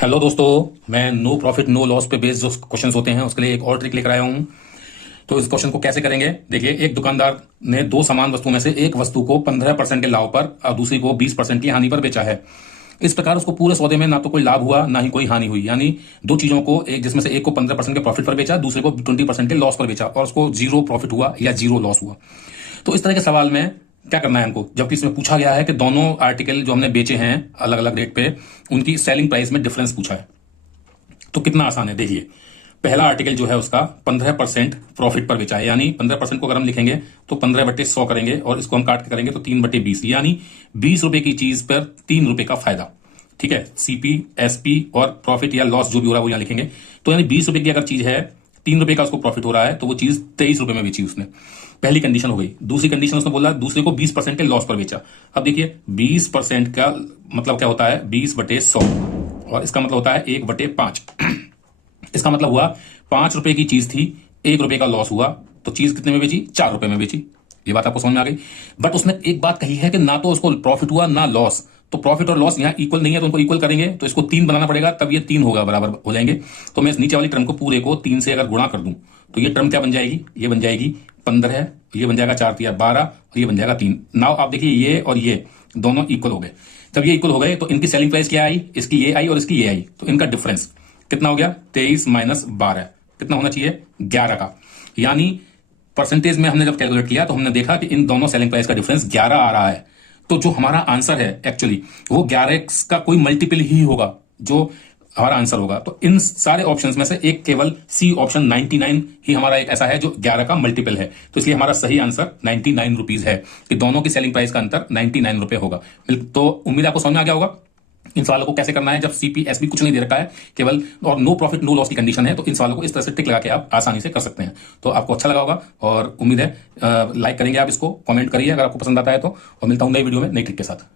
Hello दोस्तों, मैं no profit no loss पे बेस्ड जो क्वेश्चंस होते हैं उसके लिए एक और ट्रिक लेकर आया हूं। तो इस क्वेश्चन को कैसे करेंगे, देखिए। एक दुकानदार ने दो समान वस्तु में से एक वस्तु को 15% के लाभ पर और दूसरी को 20% की हानि पर बेचा है। इस प्रकार उसको पूरे सौदे में ना तो कोई लाभ हुआ ना ही कोई हानि हुई, यानी दो चीजों को, एक जिसमें से एक को 15% के प्रॉफिट पर बेचा, दूसरे को 20% के लॉस पर बेचा और उसको जीरो प्रॉफिट हुआ या जीरो लॉस हुआ। तो इस तरह के सवाल में क्या करना है हमको, जबकि इसमें पूछा गया है कि दोनों आर्टिकल जो हमने बेचे हैं अलग अलग रेट पे, उनकी सेलिंग प्राइस में डिफरेंस पूछा है। तो कितना आसान है, देखिए। पहला आर्टिकल जो है उसका 15% प्रॉफिट पर बेचा है, यानी 15% को अगर हम लिखेंगे तो 15/100 करेंगे और इसको हम काट के करेंगे तो 3/20, यानी 20 रुपए की चीज पर 3 रुपए का फायदा। ठीक है, सीपी एसपी और प्रॉफिट या लॉस जो भी हो रहा है वो यहां लिखेंगे। तो यानी 20 रुपए की अगर चीज है, 3 रुपए का उसको प्रॉफिट हो रहा है, तो वो चीज 23 रुपए में बेची उसने। पहली कंडीशन हो गई। दूसरी कंडीशन उसने बोला दूसरे को 20% के लॉस पर बेचा। अब देखिए 20% का मतलब क्या होता है, 20/100, और इसका मतलब होता है 1/5। इसका मतलब हुआ 5 रुपए की चीज थी, 1 रुपए का लॉस हुआ, तो चीज कितने में बेची, 4 रुपए में बेची। ये बात आपको समझ में आ गई। बट उसने एक बात कही है कि ना तो उसको प्रॉफिट हुआ ना लॉस, तो प्रॉफिट और लॉस यहाँ इक्वल नहीं है, तो उनको इक्वल करेंगे तो इसको 3 बनाना पड़ेगा, तब ये 3 होगा, बराबर हो जाएंगे। तो मैं इस नीचे वाली टर्म को पूरे को 3 से अगर गुणा कर दूं तो ये टर्म क्या बन जाएगी, ये बन जाएगी 15, ये बन जाएगा 4 तिया 12 और ये बन जाएगा 3। नाउ आप देखिए ये और ये दोनों इक्वल हो गए। जब ये इक्वल हो गए तो इनकी सेलिंग प्राइस क्या आई, इसकी ये आई और इसकी ये आई, तो इनका डिफरेंस कितना हो गया, 23 - 12, कितना होना चाहिए, 11 का। यानी परसेंटेज में हमने जब कैलकुलेट किया तो हमने देखा कि इन दोनों सेलिंग प्राइस का डिफरेंस 11 आ रहा है। तो जो हमारा आंसर है एक्चुअली वो 11x का कोई मल्टीपल ही होगा जो हमारा आंसर होगा। तो इन सारे ऑप्शंस में से एक केवल सी ऑप्शन 99 ही हमारा एक ऐसा है जो 11 का मल्टीपल है। तो इसलिए हमारा सही आंसर 99 रुपीज है, कि दोनों की सेलिंग प्राइस का अंतर 99 रुपए होगा। तो उम्मीद आपको समझ में आ गया होगा इन सवालों को कैसे करना है जब सीपी एसपी कुछ नहीं दे रखा है, केवल और नो प्रॉफिट नो लॉस की कंडीशन है। तो इन सवालों को इस तरह से टिक लगा के आप आसानी से कर सकते हैं। तो आपको अच्छा लगा होगा और उम्मीद है लाइक करेंगे आप, इसको कमेंट करिए अगर आपको पसंद आता है तो। और मिलता हूं नई वीडियो में नई ट्रिक के साथ।